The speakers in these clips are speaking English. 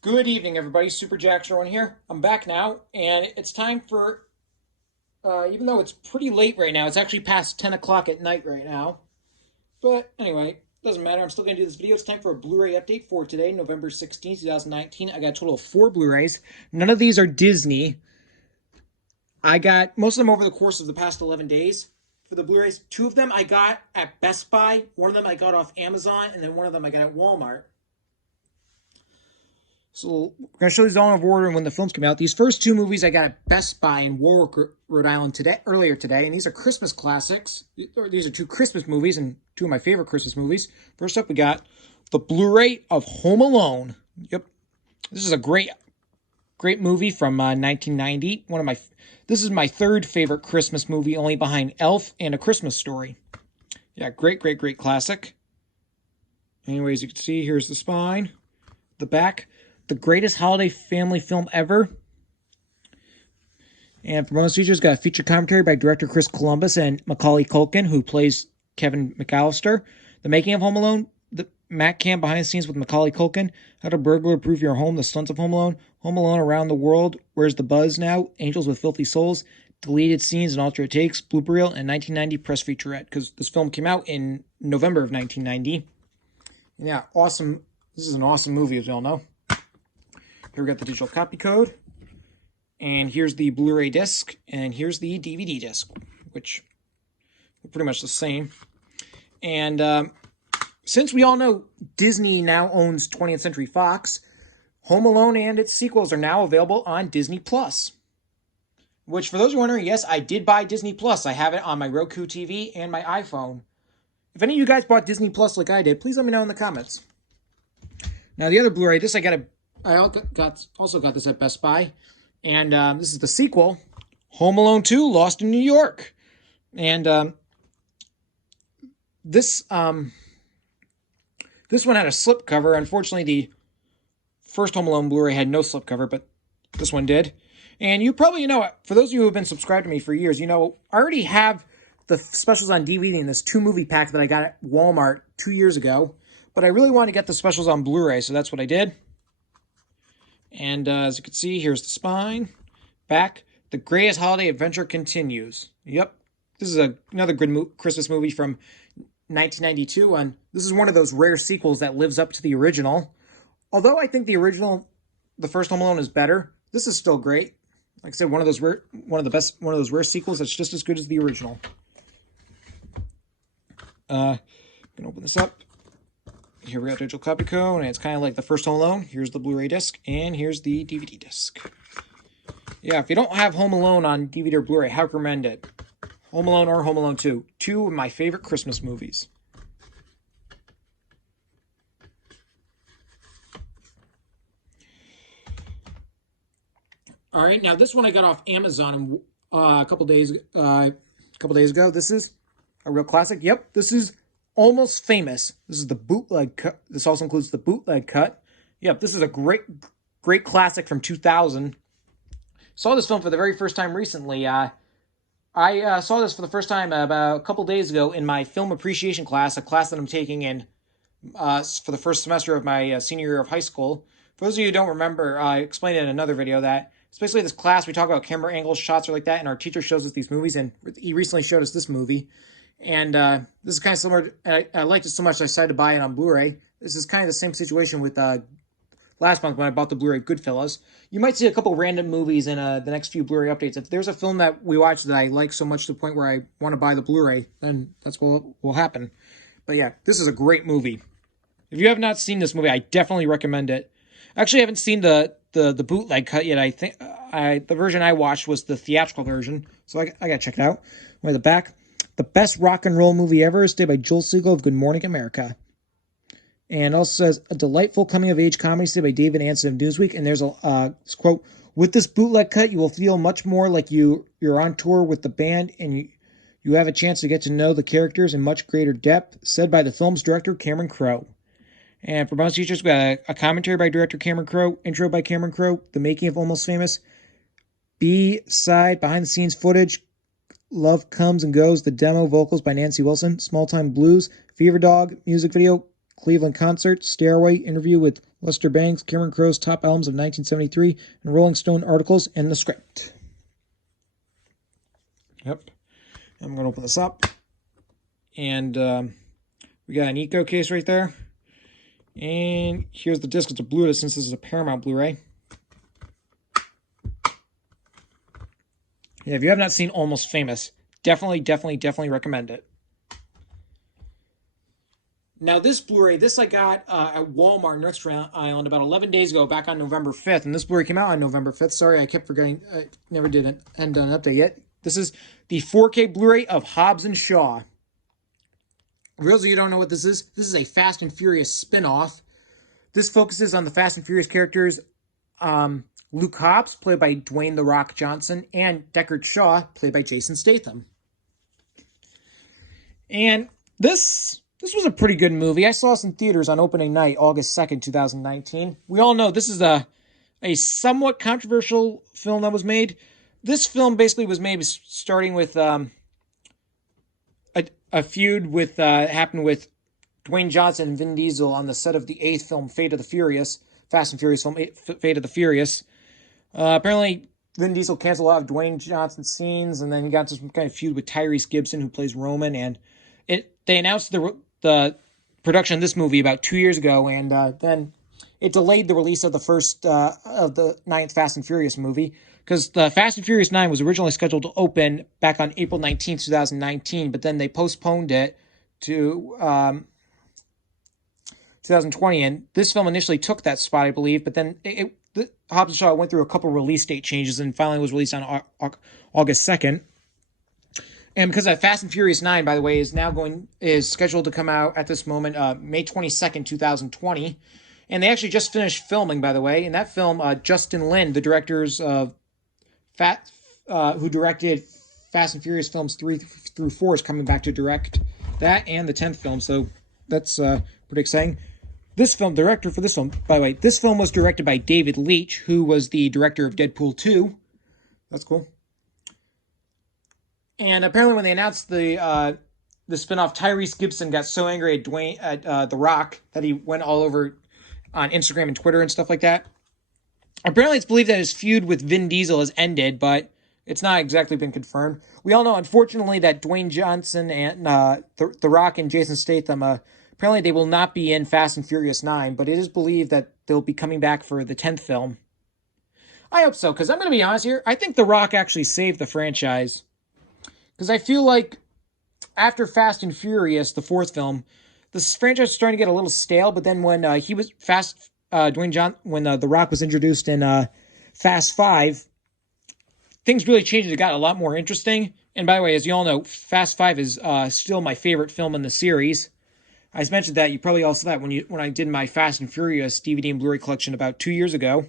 Good evening, everybody. Super Jackson here. I'm back now, and it's time for. Even though it's pretty late right now, it's actually past 10 o'clock at night right now. But anyway, doesn't matter. I'm still going to do this video. It's time for a Blu-ray update for today, November 16th, 2019. I got a total of 4 Blu-rays. None of these are Disney. I got most of them over the course of the past 11 days. For the Blu-rays, 2 of them I got at Best Buy. One of them I got off Amazon, and then one of them I got at Walmart. So we're going to show these all in order when the films come out. These first 2 movies I got at Best Buy in Warwick, Rhode Island earlier today, and these are Christmas classics. These are 2 Christmas movies and 2 of my favorite Christmas movies. First up, we got the Blu-ray of Home Alone. Yep, this is a great movie from 1990. This is my 3rd favorite Christmas movie, only behind Elf and A Christmas Story. Yeah, great classic. Anyways, you can see here's the spine, the back. The greatest holiday family film ever. And for bonus features, got a feature commentary by director Chris Columbus and Macaulay Culkin, who plays Kevin McAllister. The making of Home Alone, the Mac Cam behind the scenes with Macaulay Culkin, How to Burglar Proof Your Home, The Stunts of Home Alone Around the World, Where's the Buzz Now, Angels with Filthy Souls, deleted scenes and alternate takes, blooper reel, and 1990 press featurette, because this film came out in November of 1990. Yeah, awesome. This is an awesome movie, as we all know. Here we got the digital copy code, and here's the Blu-ray disc, and here's the DVD disc, which are pretty much the same. And since we all know Disney now owns 20th Century Fox, Home Alone and its sequels are now available on Disney Plus. Which, for those who are wondering, yes, I did buy Disney Plus. I have it on my Roku TV and my iPhone. If any of you guys bought Disney Plus like I did, please let me know in the comments. Now, the other Blu-ray disc I also got this at Best Buy, and this is the sequel, Home Alone 2: Lost in New York. And this one had a slipcover. Unfortunately, the first Home Alone Blu-ray had no slipcover, but this one did. And you probably know, for those of you who have been subscribed to me for years, you know I already have the specials on DVD in this 2-movie pack that I got at Walmart 2 years ago. But I really wanted to get the specials on Blu-ray, so that's what I did. And as you can see, here's the spine, back. The greatest holiday adventure continues. Yep, this is another good Christmas movie from 1992, and this is one of those rare sequels that lives up to the original. Although I think the first Home Alone is better, this is still great. Like I said, one of those rare sequels that's just as good as the original. Gonna open this up. Here we got digital copy code, and it's kind of like the first Home Alone. Here's the Blu-ray disc, and here's the DVD disc. Yeah, if you don't have Home Alone on DVD or Blu-ray, I recommend it. Home Alone or Home Alone 2. 2 of my favorite Christmas movies. All right, now this one I got off Amazon a couple days ago. This is a real classic. Yep, this is Almost Famous. This is the bootleg cut. This also includes the bootleg cut. Yep, this is a great classic from 2000. Saw this film for the very first time recently. I saw this for the first time about a couple days ago in my film appreciation class, a class that I'm taking in for the first semester of my senior year of high school. For those of you who don't remember, I explained in another video that it's basically this class. We talk about camera angles, shots, or like that, and our teacher shows us these movies, and he recently showed us this movie. And this is kind of similar. I liked it so much I decided to buy it on Blu-ray. This is kind of the same situation with last month when I bought the Blu-ray Goodfellas. You might see a couple random movies in the next few Blu-ray updates. If there's a film that we watch that I like so much to the point where I want to buy the Blu-ray, then that's what will happen. But yeah, this is a great movie. If you have not seen this movie, I definitely recommend it. Actually, I haven't seen the bootleg cut yet. I think the version I watched was the theatrical version, so I gotta check it out. Wait, the back. The best rock and roll movie ever is stated by Joel Siegel of Good Morning America. And also says, a delightful coming-of-age comedy stated by David Anson of Newsweek. And there's a quote, with this bootleg cut, you will feel much more like you're on tour with the band, and you have a chance to get to know the characters in much greater depth, said by the film's director, Cameron Crowe. And for bonus features, we got a commentary by director Cameron Crowe, intro by Cameron Crowe, the making of Almost Famous, B-side, behind-the-scenes footage, Love Comes and Goes, the demo vocals by Nancy Wilson, Small Time Blues, Fever Dog, music video, Cleveland Concert, Stairway, interview with Lester Bangs, Cameron Crowe's top albums of 1973, and Rolling Stone articles, and the script. Yep. I'm going to open this up. And we got an Eco case right there. And here's the disc. It's a Blu-ray since this is a Paramount Blu-ray. Yeah, if you have not seen Almost Famous, definitely recommend it. Now, this Blu-ray, this I got at Walmart in North Island about 11 days ago, back on November 5th. And this Blu-ray came out on November 5th. Sorry, I kept forgetting. I never did an update yet. This is the 4K Blu-ray of Hobbs and Shaw. For those of you who don't know what this is a Fast and Furious spin-off. This focuses on the Fast and Furious characters Luke Hobbs, played by Dwayne "The Rock" Johnson, and Deckard Shaw, played by Jason Statham. And this was a pretty good movie. I saw this in theaters on opening night, August 2nd, 2019. We all know this is a somewhat controversial film that was made. This film basically was made starting with a feud with happened with Dwayne Johnson and Vin Diesel on the set of the 8th film, Fate of the Furious, Fast and Furious film, Fate of the Furious. Apparently, Vin Diesel canceled a lot of Dwayne Johnson's scenes, and then he got into some kind of feud with Tyrese Gibson, who plays Roman, and they announced the production of this movie about 2 years ago, and then it delayed the release of the first of the 9th Fast and Furious movie, because the Fast and Furious 9 was originally scheduled to open back on April 19th, 2019, but then they postponed it to 2020, and this film initially took that spot, I believe, but then Hobbs and Shaw went through a couple release date changes and finally was released on August 2nd. And because that Fast and Furious 9, by the way, is scheduled to come out at this moment, May 22nd, 2020. And they actually just finished filming, by the way. In that film, Justin Lin, the directors of who directed Fast and Furious films 3 through 4, is coming back to direct that and the 10th film. So that's pretty exciting. This film, director for this film, by the way, this film was directed by David Leitch, who was the director of Deadpool 2. That's cool. And apparently when they announced the spinoff, Tyrese Gibson got so angry at The Rock that he went all over on Instagram and Twitter and stuff like that. Apparently it's believed that his feud with Vin Diesel has ended, but it's not exactly been confirmed. We all know, unfortunately, that Dwayne Johnson and The Rock and Jason Statham, apparently they will not be in Fast and Furious 9, but it is believed that they'll be coming back for the 10th film. I hope so, because I'm going to be honest here, I think The Rock actually saved the franchise. Because I feel like after Fast and Furious, the 4th film, this franchise was starting to get a little stale, but then when when The Rock was introduced in Fast 5, things really changed. It got a lot more interesting. And by the way, as you all know, Fast 5 is still my favorite film in the series. I mentioned that. You probably all saw that when I did my Fast and Furious DVD and Blu-ray collection about 2 years ago.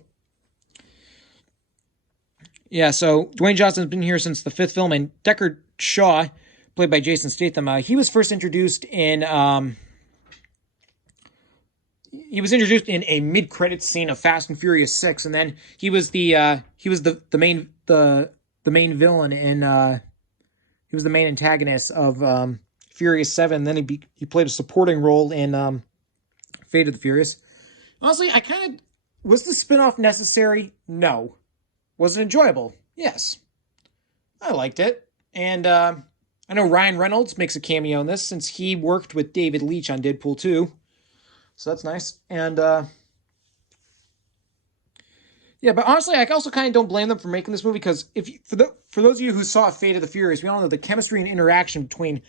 Yeah, so Dwayne Johnson's been here since the 5th film, and Deckard Shaw, played by Jason Statham, he was first introduced in a mid-credits scene of Fast and Furious 6, and then he was the main villain in he was the main antagonist of Furious 7, and then he played a supporting role in Fate of the Furious. Honestly, was the spinoff necessary? No. Was it enjoyable? Yes. I liked it. And I know Ryan Reynolds makes a cameo in this since he worked with David Leitch on Deadpool 2. So that's nice. And yeah, but honestly, I also kind of don't blame them for making this movie, because for those of you who saw Fate of the Furious, we all know the chemistry and interaction between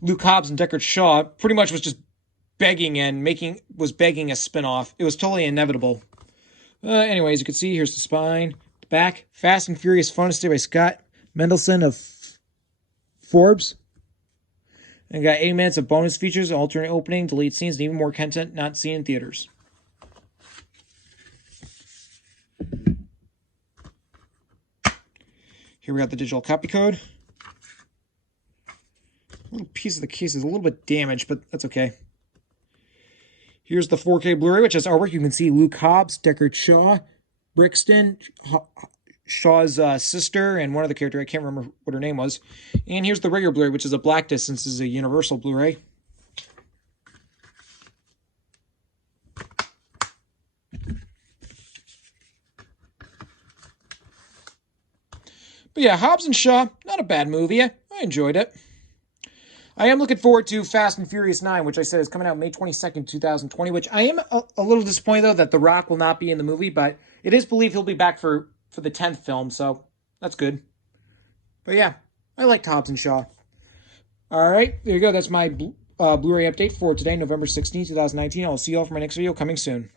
Luke Hobbs and Deckard Shaw pretty much was just begging a spinoff. It was totally inevitable. Anyways, you can see here's the spine. Back, Fast and Furious Fun Stay by Scott Mendelson of Forbes. And got 8 minutes of bonus features, alternate opening, delete scenes, and even more content not seen in theaters. Here we got the digital copy code. A little piece of the case is a little bit damaged, but that's okay. Here's the 4K Blu-ray, which has artwork. You can see Luke Hobbs, Deckard Shaw, Brixton, Shaw's sister, and one other character. I can't remember what her name was. And here's the regular Blu-ray, which is a black disc since this is a Universal Blu-ray. But yeah, Hobbs and Shaw, not a bad movie. I enjoyed it. I am looking forward to Fast and Furious 9, which I said is coming out May 22nd, 2020, which I am a little disappointed, though, that The Rock will not be in the movie, but it is believed he'll be back for the 10th film, so that's good. But yeah, I liked Hobbs and Shaw. All right, there you go. That's my Blu-ray update for today, November 16th, 2019. I'll see you all for my next video coming soon.